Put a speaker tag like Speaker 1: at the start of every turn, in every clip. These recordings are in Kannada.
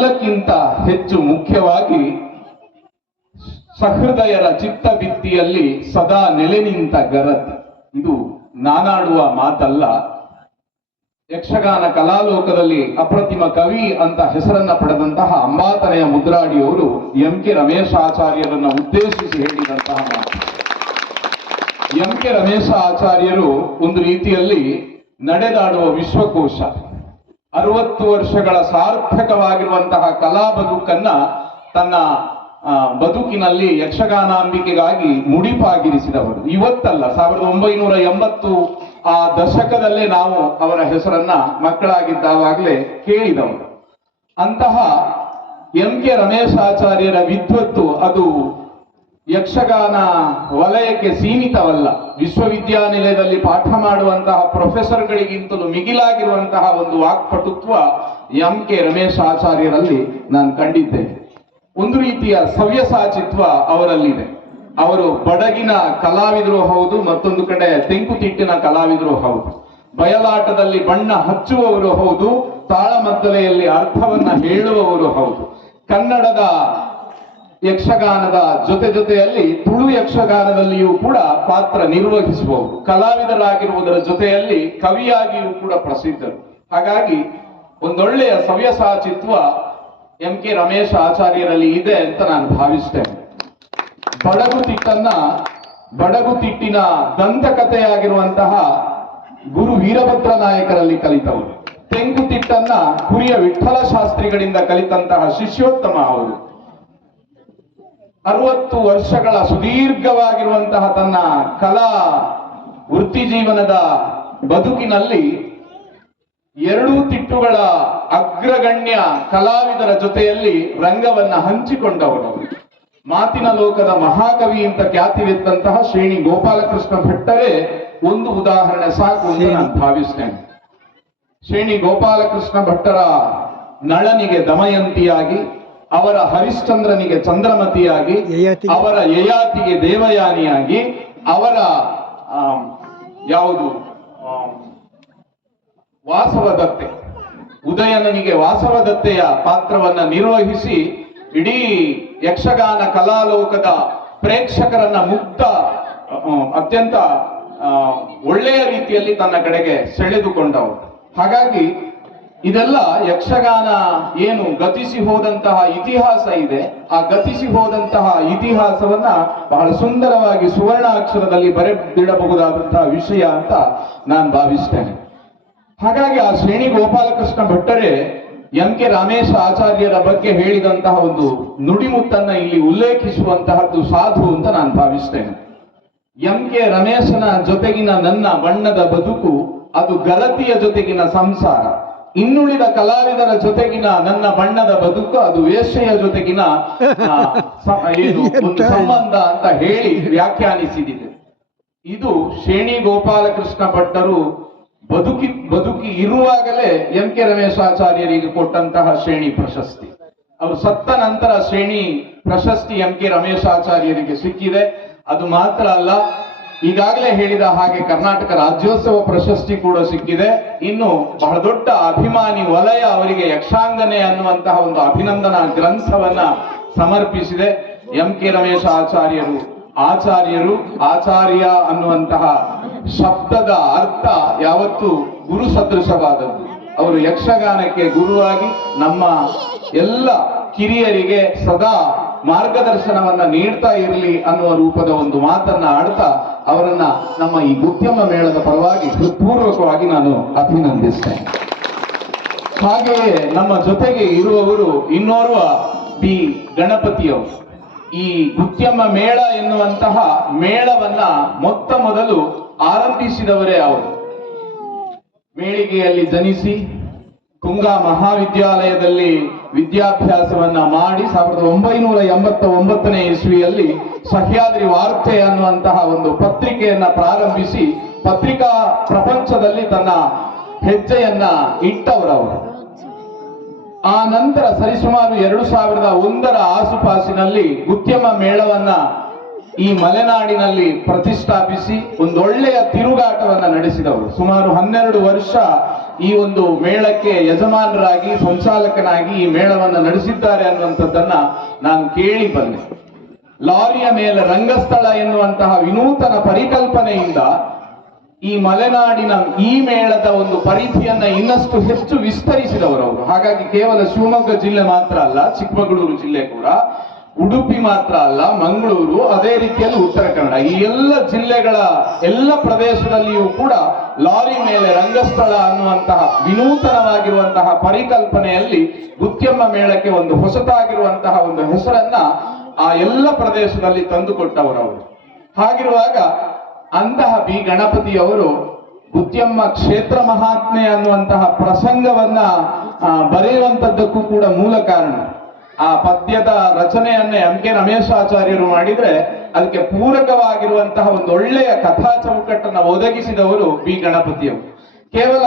Speaker 1: ಎಲ್ಲಕ್ಕಿಂತ ಹೆಚ್ಚು ಮುಖ್ಯವಾಗಿ ಸಹೃದಯರ ಚಿತ್ತಭಿತ್ತಿಯಲ್ಲಿ ಸದಾ ನೆಲೆ ನಿಂತ ಗರದ್. ಇದು ನಾನಾಡುವ ಮಾತಲ್ಲ. ಯಕ್ಷಗಾನ ಕಲಾಲೋಕದಲ್ಲಿ ಅಪ್ರತಿಮ ಕವಿ ಅಂತ ಹೆಸರನ್ನ ಪಡೆದಂತಹ ಅಂಬಾತನೆಯ ಮುದ್ರಾಡಿಯವರು ಎಂ ಕೆ ರಮೇಶ ಆಚಾರ್ಯರನ್ನ ಉದ್ದೇಶಿಸಿ ಹೇಳಿದಂತಹ ಮಾತು. ಎಂ ಕೆ ರಮೇಶ ಆಚಾರ್ಯರು ಒಂದು ರೀತಿಯಲ್ಲಿ ನಡೆದಾಡುವ ವಿಶ್ವಕೋಶ. ಅರವತ್ತು ವರ್ಷಗಳ ಸಾರ್ಥಕವಾಗಿರುವಂತಹ ಕಲಾ ಬದುಕನ್ನ ತನ್ನ ಬದುಕಿನಲ್ಲಿ ಯಕ್ಷಗಾನಾಂಬಿಕೆಗಾಗಿ ಮುಡಿಪಾಗಿರಿಸಿದವರು. ಇವತ್ತಲ್ಲ, ಸಾವಿರದ ಒಂಬೈನೂರ ಎಂಬತ್ತು ಆ ದಶಕದಲ್ಲೇ ನಾವು ಅವರ ಹೆಸರನ್ನ ಮಕ್ಕಳಾಗಿದ್ದಾವಾಗಲೇ ಕೇಳಿದವರು. ಅಂತಹ ಎಂ ಕೆ ರಮೇಶಾಚಾರ್ಯರ ವಿದ್ವತ್ತು ಅದು ಯಕ್ಷಗಾನ ವಲಯಕ್ಕೆ ಸೀಮಿತವಲ್ಲ. ವಿಶ್ವವಿದ್ಯಾನಿಲಯದಲ್ಲಿ ಪಾಠ ಮಾಡುವಂತಹ ಪ್ರೊಫೆಸರ್ಗಳಿಗಿಂತಲೂ ಮಿಗಿಲಾಗಿರುವಂತಹ ಒಂದು ವಾಕ್ಪಟುತ್ವ ಎಂ. ಕೆ. ರಮೇಶ್ ಆಚಾರ್ಯರಲ್ಲಿ ನಾನು ಕಂಡಿದ್ದೇನೆ. ಒಂದು ರೀತಿಯ ಸವ್ಯಸಾಚಿತ್ವ ಅವರಲ್ಲಿದೆ. ಅವರು ಬಡಗಿನ ಕಲಾವಿದರು ಹೌದು, ಮತ್ತೊಂದು ಕಡೆ ತೆಂಕುತಿಟ್ಟಿನ ಕಲಾವಿದರು ಹೌದು. ಬಯಲಾಟದಲ್ಲಿ ಬಣ್ಣ ಹಚ್ಚುವವರು ಹೌದು, ತಾಳಮದ್ದಲೆಯಲ್ಲಿ ಅರ್ಥವನ್ನ ಹೇಳುವವರು ಹೌದು. ಕನ್ನಡದ ಯಕ್ಷಗಾನದ ಜೊತೆ ಜೊತೆಯಲ್ಲಿ ತುಳು ಯಕ್ಷಗಾನದಲ್ಲಿಯೂ ಕೂಡ ಪಾತ್ರ ನಿರ್ವಹಿಸಬಹುದು ಕಲಾವಿದರಾಗಿರುವುದರ ಜೊತೆಯಲ್ಲಿ ಕವಿಯಾಗಿಯೂ ಕೂಡ ಪ್ರಸಿದ್ಧರು. ಹಾಗಾಗಿ ಒಂದೊಳ್ಳೆಯ ಸವ್ಯಸಾಚಿತ್ವ ಎಂ ಕೆ ರಮೇಶ್ ಆಚಾರ್ಯರಲ್ಲಿ ಇದೆ ಅಂತ ನಾನು ಭಾವಿಸ್ತೇನೆ. ಬಡಗು ತಿಟ್ಟನ್ನ ಬಡಗು ತಿಟ್ಟಿನ ದಂತಕಥೆಯಾಗಿರುವಂತಹ ಗುರು ವೀರಭದ್ರ ನಾಯಕರಲ್ಲಿ ಕಲಿತವರು. ತೆಂಗು ತಿಟ್ಟನ್ನ ಕುರಿಯ ವಿಠಲ ಶಾಸ್ತ್ರಿಗಳಿಂದ ಕಲಿತಂತಹ ಶಿಷ್ಯೋತ್ತಮ ಅವರು. ಅರವತ್ತು ವರ್ಷಗಳ ಸುದೀರ್ಘವಾಗಿರುವಂತಹ ತನ್ನ ಕಲಾ ವೃತ್ತಿ ಜೀವನದ ಬದುಕಿನಲ್ಲಿ ಎರಡೂ ತಿಟ್ಟುಗಳ ಅಗ್ರಗಣ್ಯ ಕಲಾವಿದರ ಜೊತೆಯಲ್ಲಿ ರಂಗವನ್ನ ಹಂಚಿಕೊಂಡವರು ಮಾತಿನ ಲೋಕದ ಮಹಾಕವಿ ಅಂತ ಖ್ಯಾತಿವೆತ್ತಂತಹ ಶ್ರೇಣಿ ಗೋಪಾಲಕೃಷ್ಣ ಭಟ್ಟರೇ ಒಂದು ಉದಾಹರಣೆ ಸಾಕು ಅಂತ ನಾನು ಭಾವಿಸ್ತೇನೆ. ಶ್ರೇಣಿ ಗೋಪಾಲಕೃಷ್ಣ ಭಟ್ಟರ ನಳನಿಗೆ ದಮಯಂತಿಯಾಗಿ ಅವರ ಹರಿಶ್ಚಂದ್ರನಿಗೆ ಚಂದ್ರಮತಿಯಾಗಿ ಅವರ ಯಯಾತಿಗೆ ದೇವಯಾನಿಯಾಗಿ ಅವರ ಯಾವುದು ವಾಸವದತ್ತೆ. ಉದಯನನಿಗೆ ವಾಸವದತ್ತೆಯ ಪಾತ್ರವನ್ನ ನಿರ್ವಹಿಸಿ ಇಡೀ ಯಕ್ಷಗಾನ ಕಲಾಲೋಕದ ಪ್ರೇಕ್ಷಕರನ್ನ ಮುಕ್ತ ಅತ್ಯಂತ ಒಳ್ಳೆಯ ರೀತಿಯಲ್ಲಿ ತನ್ನ ಕಡೆಗೆ ಸೆಳೆದುಕೊಂಡವರು ಹಾಗಾಗಿ ಇದೆಲ್ಲ ಯಕ್ಷಗಾನ ಏನು ಗತಿಸಿ ಹೋದಂತಹ ಇತಿಹಾಸ ಇದೆ. ಆ ಗತಿಸಿ ಹೋದಂತಹ ಇತಿಹಾಸವನ್ನ ಬಹಳ ಸುಂದರವಾಗಿ ಸುವರ್ಣ ಅಕ್ಷರದಲ್ಲಿ ಬರೆದಿಡಬಹುದಾದಂತಹ ವಿಷಯ ಅಂತ ನಾನು ಭಾವಿಸ್ತೇನೆ. ಹಾಗಾಗಿ ಆ ಶ್ರೇಣಿ ಗೋಪಾಲಕೃಷ್ಣ ಭಟ್ಟರೇ ಎಂ ಕೆ ರಾಮೇಶ ಆಚಾರ್ಯರ ಬಗ್ಗೆ ಹೇಳಿದಂತಹ ಒಂದು ನುಡಿಮುತ್ತನ್ನ ಇಲ್ಲಿ ಉಲ್ಲೇಖಿಸುವಂತಹದ್ದು ಸಾಧು ಅಂತ ನಾನು ಭಾವಿಸ್ತೇನೆ. ಎಂ ಕೆ ರಮೇಶನ ಜೊತೆಗಿನ ನನ್ನ ಬಣ್ಣದ ಬದುಕು, ಅದು ಗಲತಿಯ ಜೊತೆಗಿನ ಸಂಸಾರ. ಇನ್ನುಳಿದ ಕಲಾವಿದರ ಜೊತೆಗಿನ ನನ್ನ ಬಣ್ಣದ ಬದುಕು ಅದು ವೇಷ್ಯ ಜೊತೆಗಿನ ಏನು ಒಂದು ಸಂಬಂಧ ಅಂತ ಹೇಳಿ ವ್ಯಾಖ್ಯಾನಿಸಿದಿದೆ. ಇದು ಶ್ರೇಣಿ ಗೋಪಾಲಕೃಷ್ಣ ಭಟ್ಟರು ಬದುಕಿ ಬದುಕಿ ಇರುವಾಗಲೇ ಎಂ ಕೆ ರಮೇಶಾಚಾರ್ಯರಿಗೆ ಕೊಟ್ಟಂತಹ ಶ್ರೇಣಿ ಪ್ರಶಸ್ತಿ. ಅವರು ಸತ್ತ ನಂತರ ಶ್ರೇಣಿ ಪ್ರಶಸ್ತಿ ಎಂ ಕೆ ರಮೇಶಾಚಾರ್ಯರಿಗೆ ಸಿಕ್ಕಿದೆ. ಅದು ಮಾತ್ರ ಅಲ್ಲ ಈಗಾಗಲೇ ಹೇಳಿದ ಹಾಗೆ ಕರ್ನಾಟಕ ರಾಜ್ಯೋತ್ಸವ ಪ್ರಶಸ್ತಿ ಕೂಡ ಸಿಕ್ಕಿದೆ. ಇನ್ನು ಬಹಳ ದೊಡ್ಡ ಅಭಿಮಾನಿ ವಲಯ ಅವರಿಗೆ ಯಕ್ಷಾಂಗನೆ ಅನ್ನುವಂತಹ ಒಂದು ಅಭಿನಂದನಾ ಗ್ರಂಥವನ್ನ ಸಮರ್ಪಿಸಿದೆ. ಎಂ ಕೆ ರಮೇಶ ಆಚಾರ್ಯರು ಆಚಾರ್ಯರು, ಆಚಾರ್ಯ ಅನ್ನುವಂತಹ ಶಬ್ದದ ಅರ್ಥ ಯಾವತ್ತು ಗುರು ಸದೃಶವಾದದ್ದು ಅವರು ಯಕ್ಷಗಾನಕ್ಕೆ ಗುರುವಾಗಿ ನಮ್ಮ ಎಲ್ಲ ಕಿರಿಯರಿಗೆ ಸದಾ ಮಾರ್ಗದರ್ಶನವನ್ನ ನೀಡ್ತಾ ಇರಲಿ ಅನ್ನುವ ರೂಪದ ಒಂದು ಮಾತನ್ನ ಆಡ್ತಾ ಅವರನ್ನ ನಮ್ಮ ಈ ಉದ್ಯಮ ಮೇಳದ ಪರವಾಗಿ ಹೃತ್ಪೂರ್ವಕವಾಗಿ ನಾನು ಅಭಿನಂದಿಸ್ತೇನೆ. ಹಾಗೆಯೇ ನಮ್ಮ ಜೊತೆಗೆ ಇರುವವರು ಇನ್ನೋರ್ವ ಬಿ. ಗಣಪತಿಯವರು. ಈ ಉದ್ಯಮ ಮೇಳ ಎನ್ನುವಂತಹ ಮೇಳವನ್ನ ಮೊತ್ತ ಮೊದಲು ಆರಂಭಿಸಿದವರೇ ಅವರು. ಮೇಳಿಗೆಯಲ್ಲಿ ಜನಿಸಿ ತುಂಗಾ ಮಹಾವಿದ್ಯಾಲಯದಲ್ಲಿ ವಿದ್ಯಾಭ್ಯಾಸವನ್ನ ಮಾಡಿ ಸಾವಿರದ ಒಂಬೈನೂರ ಎಂಬತ್ತ ಒಂಬತ್ತನೇ ಇಸ್ವಿಯಲ್ಲಿ ಸಹ್ಯಾದ್ರಿ ವಾರ್ತೆ ಅನ್ನುವಂತಹ ಒಂದು ಪತ್ರಿಕೆಯನ್ನ ಪ್ರಾರಂಭಿಸಿ ಪತ್ರಿಕಾ ಪ್ರಪಂಚದಲ್ಲಿ ತನ್ನ ಹೆಜ್ಜೆಯನ್ನ ಇಟ್ಟವರವರು ಆ ನಂತರ ಸರಿಸುಮಾರು ಎರಡು ಸಾವಿರದ ಒಂದರ ಆಸುಪಾಸಿನಲ್ಲಿ ಉದ್ಯಮ ಮೇಳವನ್ನ ಈ ಮಲೆನಾಡಿನಲ್ಲಿ ಪ್ರತಿಷ್ಠಾಪಿಸಿ ಒಂದೊಳ್ಳೆಯ ತಿರುಗಾಟವನ್ನ ನಡೆಸಿದವರು. ಸುಮಾರು ಹನ್ನೆರಡು ವರ್ಷ ಈ ಒಂದು ಮೇಳಕ್ಕೆ ಯಜಮಾನರಾಗಿ, ಸಂಚಾಲಕನಾಗಿ ಈ ಮೇಳವನ್ನು ನಡೆಸಿದ್ದಾರೆ ಅನ್ನುವಂಥದ್ದನ್ನ ನಾನು ಕೇಳಿ ಬಂದೆ. ಲಾರಿಯ ಮೇಲೆ ರಂಗಸ್ಥಳ ಎನ್ನುವಂತಹ ವಿನೂತನ ಪರಿಕಲ್ಪನೆಯಿಂದ ಈ ಮಲೆನಾಡಿನ ಈ ಮೇಳದ ಒಂದು ಪರಿಧಿಯನ್ನ ಇನ್ನಷ್ಟು ಹೆಚ್ಚು ವಿಸ್ತರಿಸಿದವರು ಅವರು. ಹಾಗಾಗಿ ಕೇವಲ ಶಿವಮೊಗ್ಗ ಜಿಲ್ಲೆ ಮಾತ್ರ ಅಲ್ಲ, ಚಿಕ್ಕಮಗಳೂರು ಜಿಲ್ಲೆ ಕೂಡ. ಉಡುಪಿ ಮಾತ್ರ ಅಲ್ಲ, ಮಂಗಳೂರು, ಅದೇ ರೀತಿಯಲ್ಲಿ ಉತ್ತರ ಕನ್ನಡ. ಈ ಎಲ್ಲ ಜಿಲ್ಲೆಗಳ ಎಲ್ಲ ಪ್ರದೇಶದಲ್ಲಿಯೂ ಕೂಡ ಲಾರಿ ಮೇಲೆ ರಂಗಸ್ಥಳ ಅನ್ನುವಂತಹ ವಿನೂತನವಾಗಿರುವಂತಹ ಪರಿಕಲ್ಪನೆಯಲ್ಲಿ ಗುತ್ಯಮ್ಮ ಮೇಳಕ್ಕೆ ಒಂದು ಹೊಸತಾಗಿರುವಂತಹ ಒಂದು ಹೆಸರನ್ನ ಆ ಎಲ್ಲ ಪ್ರದೇಶದಲ್ಲಿ ತಂದುಕೊಟ್ಟವರು ಅವರು. ಹಾಗಿರುವಾಗ ಅಂತಹ ಬಿ. ಗಣಪತಿಯವರು ಗುತ್ಯಮ್ಮ ಕ್ಷೇತ್ರ ಮಹಾತ್ಮೆ ಅನ್ನುವಂತಹ ಪ್ರಸಂಗವನ್ನ ಬರೆಯುವಂಥದ್ದಕ್ಕೂ ಕೂಡ ಮೂಲ ಕಾರಣ. ಆ ಪದ್ಯದ ರಚನೆಯನ್ನ ಎಂ ಕೆ ರಮೇಶಾಚಾರ್ಯರು ಮಾಡಿದ್ರೆ ಅದಕ್ಕೆ ಪೂರಕವಾಗಿರುವಂತಹ ಒಂದು ಒಳ್ಳೆಯ ಕಥಾ ಚೌಕಟ್ಟನ್ನ ಒದಗಿಸಿದವರು ಬಿ ಗಣಪತಿಯವರು. ಕೇವಲ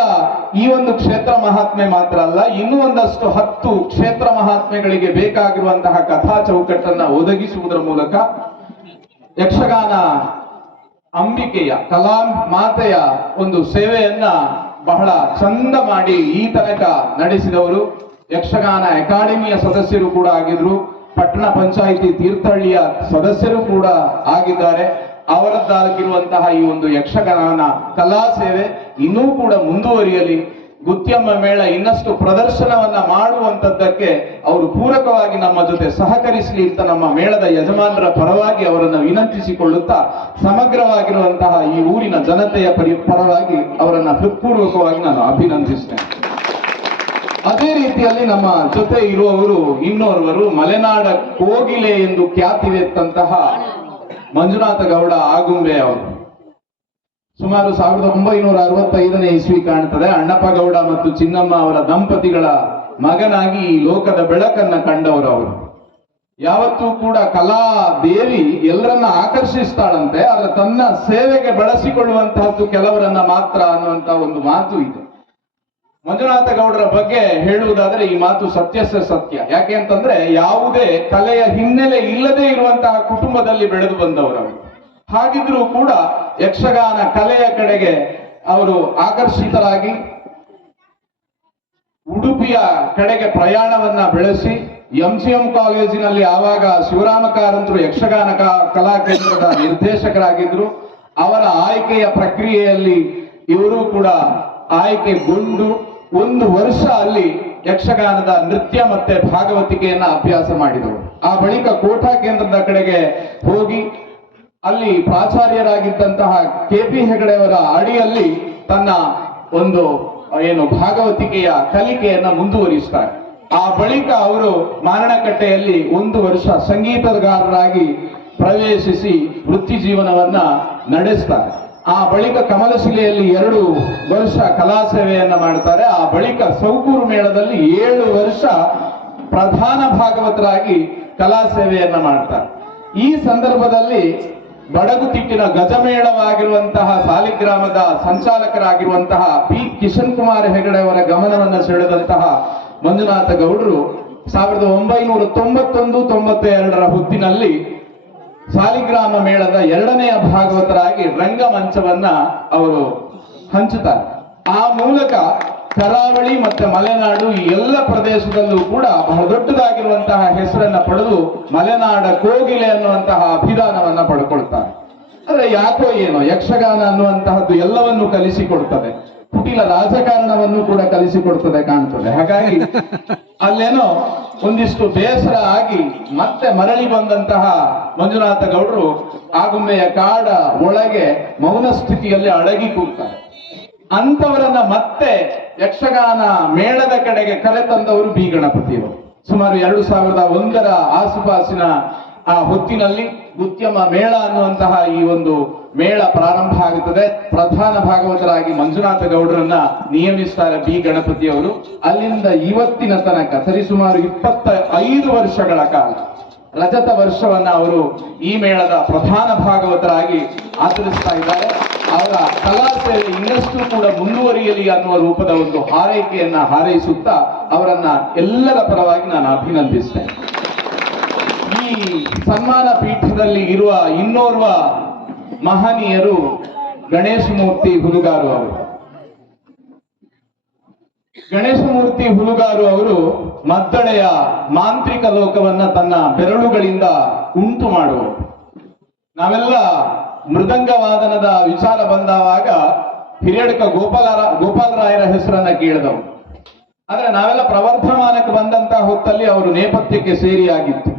Speaker 1: ಈ ಒಂದು ಕ್ಷೇತ್ರ ಮಹಾತ್ಮೆ ಮಾತ್ರ ಅಲ್ಲ, ಇನ್ನೂ ಒಂದಷ್ಟು ಹತ್ತು ಕ್ಷೇತ್ರ ಮಹಾತ್ಮೆಗಳಿಗೆ ಬೇಕಾಗಿರುವಂತಹ ಕಥಾ ಚೌಕಟ್ಟನ್ನ ಒದಗಿಸುವುದರ ಮೂಲಕ ಯಕ್ಷಗಾನ ಅಂಬಿಕೆಯ, ಕಲಾಂ ಮಾತೆಯ ಒಂದು ಸೇವೆಯನ್ನ ಬಹಳ ಚಂದ ಮಾಡಿ ಈ ತನಕ ನಡೆಸಿದವರು. ಯಕ್ಷಗಾನ ಅಕಾಡೆಮಿಯ ಸದಸ್ಯರು ಕೂಡ ಆಗಿದ್ರು, ಪಟ್ಟಣ ಪಂಚಾಯಿತಿ ತೀರ್ಥಹಳ್ಳಿಯ ಸದಸ್ಯರು ಕೂಡ ಆಗಿದ್ದಾರೆ. ಅವರದ್ದಾಗಿರುವಂತಹ ಈ ಒಂದು ಯಕ್ಷಗಾನ ಕಲಾ ಸೇವೆ ಇನ್ನೂ ಕೂಡ ಮುಂದುವರಿಯಲಿ. ಗುತ್ಯಮ್ಮ ಮೇಳ ಇನ್ನಷ್ಟು ಪ್ರದರ್ಶನವನ್ನ ಮಾಡುವಂತದ್ದಕ್ಕೆ ಅವರು ಪೂರಕವಾಗಿ ನಮ್ಮ ಜೊತೆ ಸಹಕರಿಸಲಿ ಅಂತ ನಮ್ಮ ಮೇಳದ ಯಜಮಾನರ ಪರವಾಗಿ ಅವರನ್ನು ವಿನಂತಿಸಿಕೊಳ್ಳುತ್ತಾ ಸಮಗ್ರವಾಗಿರುವಂತಹ ಈ ಊರಿನ ಜನತೆಯ ಪರಿ ಪರವಾಗಿ ಅವರನ್ನ ಹೃತ್ಪೂರ್ವಕವಾಗಿ ನಾನು ಅಭಿನಂದಿಸ್ತೇನೆ. ಅದೇ ರೀತಿಯಲ್ಲಿ ನಮ್ಮ ಜೊತೆ ಇರುವವರು ಇನ್ನೋರ್ವರು ಮಲೆನಾಡ ಕೋಗಿಲೆ ಎಂದು ಖ್ಯಾತಿವೆತ್ತಂತಹ ಮಂಜುನಾಥ ಗೌಡ ಆಗುಂಬೆ ಅವರು. ಸುಮಾರು ಸಾವಿರದ ಒಂಬೈನೂರ ಅರವತ್ತೈದನೇ ಇಸ್ವಿ ಕಾಣ್ತದೆ. ಅಣ್ಣಪ್ಪ ಗೌಡ ಮತ್ತು ಚಿನ್ನಮ್ಮ ಅವರ ದಂಪತಿಗಳ ಮಗನಾಗಿ ಈ ಲೋಕದ ಬೆಳಕನ್ನ ಕಂಡವರು ಅವರು. ಯಾವತ್ತೂ ಕೂಡ ಕಲಾ ದೇವಿ ಎಲ್ಲರನ್ನ ಆಕರ್ಷಿಸ್ತಾಳಂತೆ, ಆದ್ರೆ ತನ್ನ ಸೇವೆಗೆ ಬಳಸಿಕೊಳ್ಳುವಂತಹದ್ದು ಕೆಲವರನ್ನ ಮಾತ್ರ ಅನ್ನುವಂತ ಒಂದು ಮಾತು ಇದೆ. ಮಂಜುನಾಥ ಗೌಡರ ಬಗ್ಗೆ ಹೇಳುವುದಾದ್ರೆ ಈ ಮಾತು ಸತ್ಯಸ್ಯ ಸತ್ಯ. ಯಾಕೆ ಅಂತಂದ್ರೆ ಯಾವುದೇ ಕಲೆಯ ಹಿನ್ನೆಲೆ ಇಲ್ಲದೆ ಇರುವಂತಹ ಕುಟುಂಬದಲ್ಲಿ ಬೆಳೆದು ಬಂದವರು ಹಾಗಿದ್ರೂ ಕೂಡ ಯಕ್ಷಗಾನ ಕಲೆಯ ಕಡೆಗೆ ಅವರು ಆಕರ್ಷಿತರಾಗಿ ಉಡುಪಿಯ ಕಡೆಗೆ ಪ್ರಯಾಣವನ್ನ ಬೆಳೆಸಿ ಎಂ ಸಿ ಎಂ ಕಾಲೇಜಿನಲ್ಲಿ ಆವಾಗ ಶಿವರಾಮ ಕಾರಂತರು ಯಕ್ಷಗಾನ ಕ- ಕಲಾ ಕೇಂದ್ರದ ನಿರ್ದೇಶಕರಾಗಿದ್ರು. ಅವರ ಆಯ್ಕೆಯ ಪ್ರಕ್ರಿಯೆಯಲ್ಲಿ ಇವರು ಕೂಡ ಆಯ್ಕೆಗೊಂಡು ಒಂದು ವರ್ಷ ಅಲ್ಲಿ ಯಕ್ಷಗಾನದ ನೃತ್ಯ ಮತ್ತೆ ಭಾಗವತಿಕೆಯನ್ನ ಅಭ್ಯಾಸ ಮಾಡಿದರು ಆ ಬಳಿಕ ಕೋಟಾ ಕೇಂದ್ರದ ಕಡೆಗೆ ಹೋಗಿ ಅಲ್ಲಿ ಪ್ರಾಚಾರ್ಯರಾಗಿದ್ದಂತಹ ಕೆ ಪಿ ಹೆಗಡೆಯವರ ಅಡಿಯಲ್ಲಿ ತನ್ನ ಒಂದು, ಏನು, ಭಾಗವತಿಕೆಯ ಕಲಿಕೆಯನ್ನ ಮುಂದುವರಿಸ್ತಾರೆ. ಆ ಬಳಿಕ ಅವರು ಮಾರಣಕಟ್ಟೆಯಲ್ಲಿ ಒಂದು ವರ್ಷ ಸಂಗೀತಗಾರರಾಗಿ ಪ್ರವೇಶಿಸಿ ವೃತ್ತಿ ಜೀವನವನ್ನ ನಡೆಸ್ತಾರೆ. ಆ ಬಳಿಕ ಕಮಲಶಿಲೆಯಲ್ಲಿ ಎರಡು ವರ್ಷ ಕಲಾ ಸೇವೆಯನ್ನ ಮಾಡ್ತಾರೆ. ಆ ಬಳಿಕ ಸೌಕೂರು ಮೇಳದಲ್ಲಿ ಏಳು ವರ್ಷ ಪ್ರಧಾನ ಭಾಗವತರಾಗಿ ಕಲಾ ಸೇವೆಯನ್ನ ಮಾಡ್ತಾರೆ. ಈ ಸಂದರ್ಭದಲ್ಲಿ ಬಡಗುತಿಟ್ಟಿನ ಗಜಮೇಳವಾಗಿರುವಂತಹ ಸಾಲಿಗ್ರಾಮದ ಸಂಚಾಲಕರಾಗಿರುವಂತಹ ಪಿ ಕಿಶನ್ ಕುಮಾರ್ ಹೆಗಡೆ ಅವರ ಗಮನವನ್ನು ಸೆಳೆದಂತಹ ಮಂಜುನಾಥ ಗೌಡರು ಸಾವಿರದ ಒಂಬೈನೂರ ತೊಂಬತ್ತೊಂದು ತೊಂಬತ್ತೆರಡರ ಹೊತ್ತಿನಲ್ಲಿ ಸಾಲಿಗ್ರಾಮ ಮೇಳದ ಎರಡನೆಯ ಭಾಗವತರಾಗಿ ರಂಗಮಂಚವನ್ನ ಅವರು ಹಂಚುತ್ತಾರೆ. ಆ ಮೂಲಕ ಕರಾವಳಿ ಮತ್ತೆ ಮಲೆನಾಡು ಈ ಎಲ್ಲ ಪ್ರದೇಶದಲ್ಲೂ ಕೂಡ ಬಹಳ ದೊಡ್ಡದಾಗಿರುವಂತಹ ಹೆಸರನ್ನ ಪಡೆದು ಮಲೆನಾಡ ಕೋಗಿಲೆ ಅನ್ನುವಂತಹ ಅಭಿದಾನವನ್ನ ಪಡ್ಕೊಳ್ತಾರೆ. ಅಂದ್ರೆ ಯಾಕೋ ಏನೋ ಯಕ್ಷಗಾನ ಅನ್ನುವಂತಹದ್ದು ಎಲ್ಲವನ್ನು ಕಲಿಸಿಕೊಡ್ತದೆ ಕುಟಿಲ ರಾಜಕಾರಣವನ್ನು ಕೂಡ ಕಲಿಸಿಕೊಡ್ತದೆ ಕಾಣ್ತದೆ. ಹಾಗಾಗಿ ಅಲ್ಲೇನೋ ಒಂದಿಷ್ಟು ಬೇಸರ ಆಗಿ ಮತ್ತೆ ಮರಳಿ ಬಂದಂತಹ ಮಂಜುನಾಥ ಗೌಡರು ಆಗುಂಬೆಯ ಕಾಡ ಒಳಗೆ ಮೌನ ಸ್ಥಿತಿಯಲ್ಲಿ ಅಡಗಿ ಕೂರ್ತಾರೆ ಅಂತವರನ್ನ ಮತ್ತೆ ಯಕ್ಷಗಾನ ಮೇಳದ ಕಡೆಗೆ ಕರೆತಂದವರು ಬಿ ಗಣಪತಿಯವರು ಸುಮಾರು ಎರಡು ಸಾವಿರದ ಒಂದರ ಆಸುಪಾಸಿನ ಆ ಹೊತ್ತಿನಲ್ಲಿ ಗುತ್ಯಮ ಮೇಳ ಅನ್ನುವಂತಹ ಈ ಒಂದು ಮೇಳ ಪ್ರಾರಂಭ ಆಗುತ್ತದೆ. ಪ್ರಧಾನ ಭಾಗವತರಾಗಿ ಮಂಜುನಾಥ ಗೌಡರನ್ನ ನಿಯಮಿಸ್ತಾರೆ ಬಿ. ಗಣಪತಿಯವರು. ಅಲ್ಲಿಂದ ಇವತ್ತಿನ ತನಕ ಸರಿಸುಮಾರು ಇಪ್ಪತ್ತ ಐದು ವರ್ಷಗಳ ಕಾಲ, ರಜತ ವರ್ಷವನ್ನ ಅವರು ಈ ಮೇಳದ ಪ್ರಧಾನ ಭಾಗವತರಾಗಿ ಆಚರಿಸ್ತಾ ಇದ್ದಾರೆ. ಅವರ ಕಲಾ ಸೇವೆ ಇನ್ನಷ್ಟು ಕೂಡ ಮುಂದುವರಿಯಲಿ ಅನ್ನುವ ರೂಪದ ಒಂದು ಹಾರೈಕೆಯನ್ನ ಹಾರೈಸುತ್ತಾ ಅವರನ್ನ ಎಲ್ಲರ ಪರವಾಗಿ ನಾನು ಅಭಿನಂದಿಸ್ತೇನೆ. ಈ ಸನ್ಮಾನ ಪೀಠದಲ್ಲಿ ಇರುವ ಇನ್ನೋರ್ವ ಮಹನೀಯರು ಗಣೇಶ ಮೂರ್ತಿ ಹುಲುಗಾರು ಅವರು. ಗಣೇಶ ಮೂರ್ತಿ ಹುಲುಗಾರು ಅವರು ಮದ್ದಳೆಯ ಮಾಂತ್ರಿಕ ಲೋಕವನ್ನ ತನ್ನ ಬೆರಳುಗಳಿಂದ ಉಂಟು ಮಾಡುವರು. ನಾವೆಲ್ಲ ಮೃದಂಗ ವಾದನದ ವಿಚಾರ ಬಂದಾವಾಗ ಹಿರಿಯಡಕ ಗೋಪಾಲ ಗೋಪಾಲರಾಯರ ಹೆಸರನ್ನ ಕೇಳಿದವು. ಆದ್ರೆ ನಾವೆಲ್ಲ ಪ್ರವರ್ಧಮಾನಕ್ಕೆ ಬಂದಂತ ಹೊತ್ತಲ್ಲಿ ಅವರು ನೇಪಥ್ಯಕ್ಕೆ ಸೇರಿಯಾಗಿತ್ತು.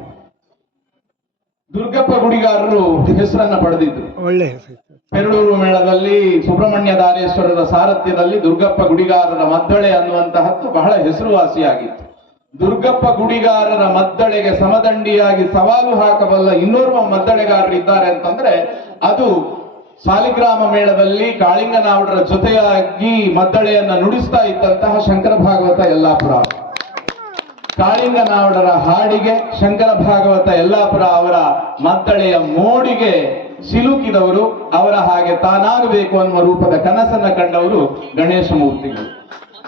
Speaker 1: ದುರ್ಗಪ್ಪ ಗುಡಿಗಾರರು ಹೆಸರನ್ನ ಪಡೆದಿದ್ರು
Speaker 2: ಒಳ್ಳೆ ಹೆಸರು.
Speaker 1: ಪೆರಳೂರು ಮೇಳದಲ್ಲಿ ಸುಬ್ರಹ್ಮಣ್ಯ ದಾರೇಶ್ವರರ ಸಾರಥ್ಯದಲ್ಲಿ ದುರ್ಗಪ್ಪ ಗುಡಿಗಾರರ ಮದ್ದಳೆ ಅನ್ನುವಂತಹದ್ದು ಬಹಳ ಹೆಸರುವಾಸಿಯಾಗಿತ್ತು. ದುರ್ಗಪ್ಪ ಗುಡಿಗಾರರ ಮದ್ದಳೆಗೆ ಸಮದಂಡಿಯಾಗಿ ಸವಾಲು ಹಾಕಬಲ್ಲ ಇನ್ನೋರ್ವ ಮದ್ದಳೆಗಾರರಿದ್ದಾರೆ ಅಂತಂದ್ರೆ ಅದು ಸಾಲಿಗ್ರಾಮ ಮೇಳದಲ್ಲಿ ಕಾಳಿಂಗನಾವುಡರ ಜೊತೆಯಾಗಿ ಮದ್ದಳೆಯನ್ನ ನುಡಿಸ್ತಾ ಇದ್ದಂತಹ ಶಂಕರ ಭಾಗವತ ಯಲ್ಲಾಪುರ ಕಾಳಿಂಗನಾವುಡರ ಹಾಡಿಗೆ ಶಂಕರ ಭಾಗವತ ಯಲ್ಲಾಪುರ ಅವರ ಮತ್ತಳೆಯ ಮೋಡಿಗೆ ಸಿಲುಕಿದವರು, ಅವರ ಹಾಗೆ ತಾನಾಗಬೇಕು ಅನ್ನುವ ರೂಪದ ಕನಸನ್ನ ಕಂಡವರು ಗಣೇಶ ಮೂರ್ತಿಗಳು.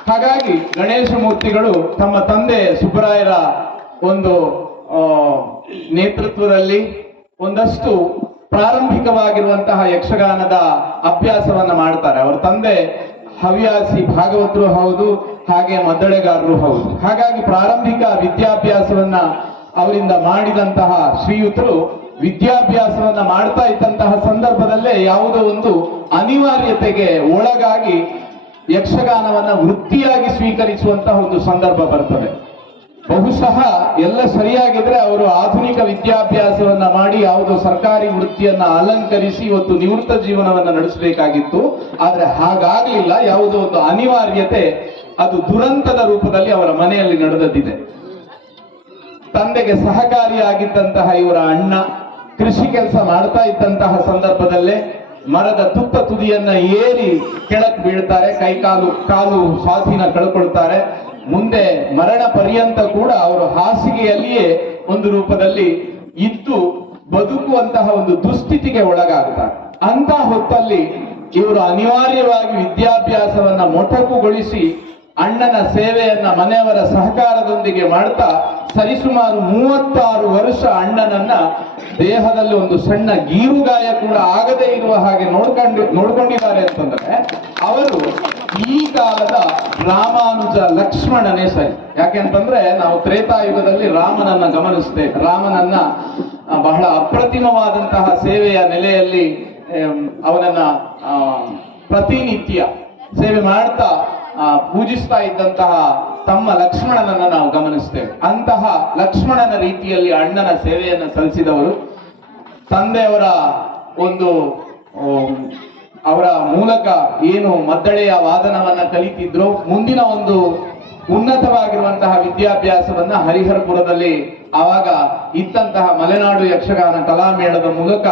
Speaker 1: ಹಾಗಾಗಿ ಗಣೇಶ ಮೂರ್ತಿಗಳು ತಮ್ಮ ತಂದೆ ಸುಬ್ಬರಾಯರ ಒಂದು ನೇತೃತ್ವದಲ್ಲಿ ಒಂದಷ್ಟು ಪ್ರಾರಂಭಿಕವಾಗಿರುವಂತಹ ಯಕ್ಷಗಾನದ ಅಭ್ಯಾಸವನ್ನ ಮಾಡ್ತಾರೆ. ಅವರ ತಂದೆ ಹವ್ಯಾಸಿ ಭಾಗವತರು ಹೌದು ಹಾಗೆ ಮದ್ದಳೆಗಾರರು ಹೌದು. ಹಾಗಾಗಿ ಪ್ರಾರಂಭಿಕ ವಿದ್ಯಾಭ್ಯಾಸವನ್ನ ಅವರಿಂದ ಮಾಡಿದಂತಹ ಶ್ರೀಯುತರು ವಿದ್ಯಾಭ್ಯಾಸವನ್ನ ಮಾಡ್ತಾ ಇದ್ದಂತಹ ಸಂದರ್ಭದಲ್ಲೇ ಯಾವುದೋ ಒಂದು ಅನಿವಾರ್ಯತೆಗೆ ಒಳಗಾಗಿ ಯಕ್ಷಗಾನವನ್ನ ವೃತ್ತಿಯಾಗಿ ಸ್ವೀಕರಿಸುವಂತಹ ಒಂದು ಸಂದರ್ಭ ಬರ್ತದೆ. ಬಹುಶಃ ಎಲ್ಲ ಸರಿಯಾಗಿದ್ರೆ ಅವರು ಆಧುನಿಕ ವಿದ್ಯಾಭ್ಯಾಸವನ್ನ ಮಾಡಿ ಯಾವುದೋ ಸರ್ಕಾರಿ ವೃತ್ತಿಯನ್ನ ಅಲಂಕರಿಸಿ ಇವತ್ತು ನಿವೃತ್ತ ಜೀವನವನ್ನ ನಡೆಸಬೇಕಾಗಿತ್ತು. ಆದ್ರೆ ಹಾಗಾಗ್ಲಿಲ್ಲ. ಯಾವುದೋ ಒಂದು ಅನಿವಾರ್ಯತೆ ಅದು ದುರಂತದ ರೂಪದಲ್ಲಿ ಅವರ ಮನೆಯಲ್ಲಿ ನಡೆದದ್ದಿದೆ. ತಂದೆಗೆ ಸಹಕಾರಿಯಾಗಿದ್ದಂತಹ ಇವರ ಅಣ್ಣ, ಕೃಷಿ ಕೆಲಸ ಮಾಡ್ತಾ ಇದ್ದಂತಹ ಸಂದರ್ಭದಲ್ಲೇ ಮರದ ತುತ್ತ ತುದಿಯನ್ನ ಏರಿ ಕೆಳಕ್ ಬೀಳ್ತಾರೆ, ಕೈಕಾಲು, ಕಾಲು ಸ್ವಾಧೀನ ಕಳ್ಕೊಳ್ತಾರೆ. ಮುಂದೆ ಮರಣ ಪರ್ಯಂತ ಕೂಡ ಅವರು ಹಾಸಿಗೆಯಲ್ಲಿಯೇ ಒಂದು ರೂಪದಲ್ಲಿ ಇದ್ದು ಬದುಕುವಂತಹ ಒಂದು ದುಸ್ಥಿತಿಗೆ ಒಳಗಾಗ್ತಾರೆ. ಅಂತ ಹೊತ್ತಲ್ಲಿ ಇವರು ಅನಿವಾರ್ಯವಾಗಿ ವಿದ್ಯಾಭ್ಯಾಸವನ್ನ ಮೊಟಕುಗೊಳಿಸಿ ಅಣ್ಣನ ಸೇವೆಯನ್ನ ಮನೆಯವರ ಸಹಕಾರದೊಂದಿಗೆ ಮಾಡ್ತಾ ಸರಿಸುಮಾರು ಮೂವತ್ತಾರು ವರ್ಷ ಅಣ್ಣನನ್ನ ದೇಹದಲ್ಲಿ ಒಂದು ಸಣ್ಣ ಗೀರುಗಾಯ ಕೂಡ ಆಗದೇ ಇರುವ ಹಾಗೆ ನೋಡ್ಕೊಂಡು ನೋಡ್ಕೊಂಡಿದ್ದಾರೆ ಅಂತಂದ್ರೆ ಅವರು ಈ ಕಾಲದ ರಾಮಾನುಜ ಲಕ್ಷ್ಮಣನೇ ಸರಿ. ಯಾಕೆಂತಂದ್ರೆ ನಾವು ತ್ರೇತಾಯುಗದಲ್ಲಿ ರಾಮನನ್ನ ಗಮನಿಸ್ತೇವೆ ರಾಮನನ್ನ ಬಹಳ ಅಪ್ರತಿಮವಾದಂತಹ ಸೇವೆಯ ನೆಲೆಯಲ್ಲಿ ಅವನನ್ನ ಪ್ರತಿನಿತ್ಯ ಸೇವೆ ಮಾಡ್ತಾ ಪೂಜಿಸ್ತಾ ಇದ್ದಂತಹ ತಮ್ಮ ಲಕ್ಷ್ಮಣನನ್ನ ನಾವು ಗಮನಿಸ್ತೇವೆ. ಅಂತಹ ಲಕ್ಷ್ಮಣನ ರೀತಿಯಲ್ಲಿ ಅಣ್ಣನ ಸೇವೆಯನ್ನು ಸಲ್ಲಿಸಿದವರು. ತಂದೆಯವರ ಒಂದು ಅವರ ಮೂಲಕ ಏನು ಮದ್ದಳೆಯ ವಾದನವನ್ನ ಕಲಿತಿದ್ರು, ಮುಂದಿನ ಒಂದು ಉನ್ನತವಾಗಿರುವಂತಹ ವಿದ್ಯಾಭ್ಯಾಸವನ್ನ ಹರಿಹರಪುರದಲ್ಲಿ ಆವಾಗ ಇತ್ತಂತಹ ಮಲೆನಾಡು ಯಕ್ಷಗಾನ ಕಲಾಮೇಳದ ಮೂಲಕ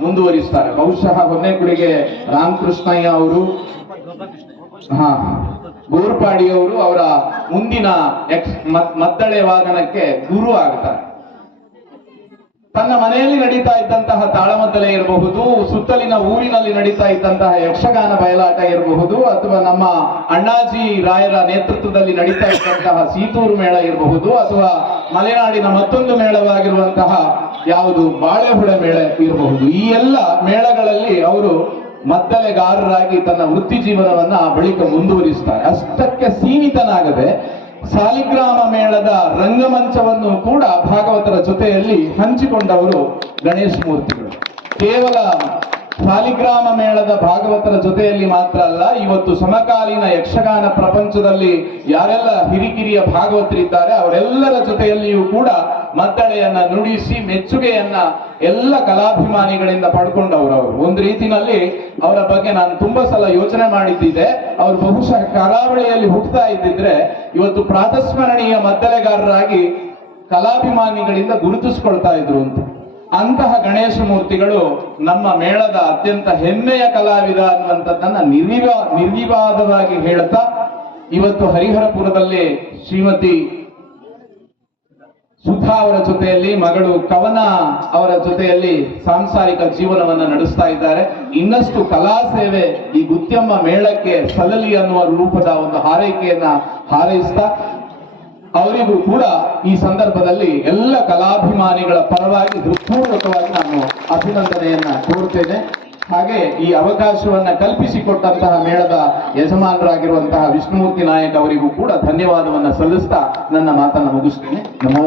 Speaker 1: ಮುಂದುವರಿಸ್ತಾರೆ. ಬಹುಶಃ ಹೊನ್ನೆಗುಡಿಗೆ ರಾಮಕೃಷ್ಣಯ್ಯ ಅವರು ಹಾ, ಗೋರ್ಪಾಡಿಯವರು ಅವರ ಮುಂದಿನ ಎಕ್ಸ್ ಮದ್ದಳೆ ವಾದನಕ್ಕೆ ಗುರು ಆಗ್ತಾರೆ. ತನ್ನ ಮನೆಯಲ್ಲಿ ನಡೀತಾ ಇದ್ದಂತಹ ತಾಳಮದ್ದಲೆ ಇರಬಹುದು, ಸುತ್ತಲಿನ ಊರಿನಲ್ಲಿ ನಡೀತಾ ಇದ್ದಂತಹ ಯಕ್ಷಗಾನ ಬಯಲಾಟ ಇರಬಹುದು, ಅಥವಾ ನಮ್ಮ ಅಣ್ಣಾಜಿ ರಾಯರ ನೇತೃತ್ವದಲ್ಲಿ ನಡೀತಾ ಇದ್ದಂತಹ ಸೀತೂರು ಮೇಳ ಇರಬಹುದು, ಅಥವಾ ಮಲೆನಾಡಿನ ಮತ್ತೊಂದು ಮೇಳವಾಗಿರುವಂತಹ ಯಾವುದು ಬಾಳೆಹುಳ ಮೇಳ ಇರಬಹುದು. ಈ ಎಲ್ಲ ಮೇಳಗಳಲ್ಲಿ ಅವರು ಮದ್ದಲೆಗಾರರಾಗಿ ತನ್ನ ವೃತ್ತಿ ಜೀವನವನ್ನು ಆ ಬಳಿಕ ಮುಂದುವರಿಸ್ತಾರೆ. ಅಷ್ಟಕ್ಕೆ ಸೀಮಿತನಾಗದೆ ಸಾಲಿಗ್ರಾಮ ಮೇಳದ ರಂಗಮಂಚವನ್ನು ಕೂಡ ಭಾಗವತರ ಜೊತೆಯಲ್ಲಿ ಹಂಚಿಕೊಂಡವರು ಗಣೇಶ ಮೂರ್ತಿಗಳು. ಕೇವಲ ಸಾಲಿಗ್ರಾಮ ಮೇಳದ ಭಾಗವತರ ಜೊತೆಯಲ್ಲಿ ಮಾತ್ರ ಅಲ್ಲ, ಇವತ್ತು ಸಮಕಾಲೀನ ಯಕ್ಷಗಾನ ಪ್ರಪಂಚದಲ್ಲಿ ಯಾರೆಲ್ಲ ಹಿರಿಕಿರಿಯ ಭಾಗವತರಿದ್ದಾರೆ, ಅವರೆಲ್ಲರ ಜೊತೆಯಲ್ಲಿಯೂ ಕೂಡ ಮದ್ದಳೆಯನ್ನ ನುಡಿಸಿ ಮೆಚ್ಚುಗೆಯನ್ನ ಎಲ್ಲ ಕಲಾಭಿಮಾನಿಗಳಿಂದ ಪಡ್ಕೊಂಡವರು ಅವರು. ಒಂದು ರೀತಿನಲ್ಲಿ ಅವರ ಬಗ್ಗೆ ನಾನು ತುಂಬಾ ಸಲ ಯೋಚನೆ ಮಾಡಿದ್ದಿದೆ. ಅವರು ಬಹುಶಃ ಕರಾವಳಿಯಲ್ಲಿ ಹುಟ್ಟುತ್ತಾ ಇದ್ದಿದ್ರೆ ಇವತ್ತು ಪ್ರಾತಸ್ಮರಣೀಯ ಮದ್ದಳೆಗಾರರಾಗಿ ಕಲಾಭಿಮಾನಿಗಳಿಂದ ಗುರುತಿಸ್ಕೊಳ್ತಾ ಇದ್ರು ಅಂತ. ಅಂತಹ ಗಣೇಶ ಮೂರ್ತಿಗಳು ನಮ್ಮ ಮೇಳದ ಅತ್ಯಂತ ಹೆಮ್ಮೆಯ ಕಲಾವಿದ ಅನ್ನುವಂಥದ್ದನ್ನ ನಿರ್ವಿವಾ, ನಿರ್ವಿವಾದವಾಗಿ ಹೇಳ್ತಾ, ಇವತ್ತು ಹರಿಹರಪುರದಲ್ಲಿ ಶ್ರೀಮತಿ ಸುಧಾ ಅವರ ಜೊತೆಯಲ್ಲಿ ಮಗಳು ಕವನ ಅವರ ಜೊತೆಯಲ್ಲಿ ಸಾಂಸಾರಿಕ ಜೀವನವನ್ನ ನಡೆಸ್ತಾ ಇದ್ದಾರೆ. ಇನ್ನಷ್ಟು ಕಲಾ ಸೇವೆ ಈ ಗುತ್ಯಮ್ಮ ಮೇಳಕ್ಕೆ ಸಲಲಿ ಅನ್ನುವ ರೂಪದ ಒಂದು ಹಾರೈಕೆಯನ್ನ ಹಾರೈಸ್ತಾ ಅವರಿಗೂ ಕೂಡ ಈ ಸಂದರ್ಭದಲ್ಲಿ ಎಲ್ಲ ಕಲಾಭಿಮಾನಿಗಳ ಪರವಾಗಿ ಹೃತ್ಪೂರ್ವಕವಾಗಿ ನಾನು ಅಭಿನಂದನೆಯನ್ನ ಕೋರ್ತೇನೆ. ಹಾಗೆ ಈ ಅವಕಾಶವನ್ನ ಕಲ್ಪಿಸಿಕೊಟ್ಟಂತಹ ಮೇಳದ ಯಜಮಾನರಾಗಿರುವಂತಹ ವಿಷ್ಣುಮೂರ್ತಿ ನಾಯಕ್ ಅವರಿಗೂ ಕೂಡ ಧನ್ಯವಾದವನ್ನ ಸಲ್ಲಿಸ್ತಾ ನನ್ನ ಮಾತನ್ನು ಮುಗಿಸ್ತೇನೆ. ನಮೋ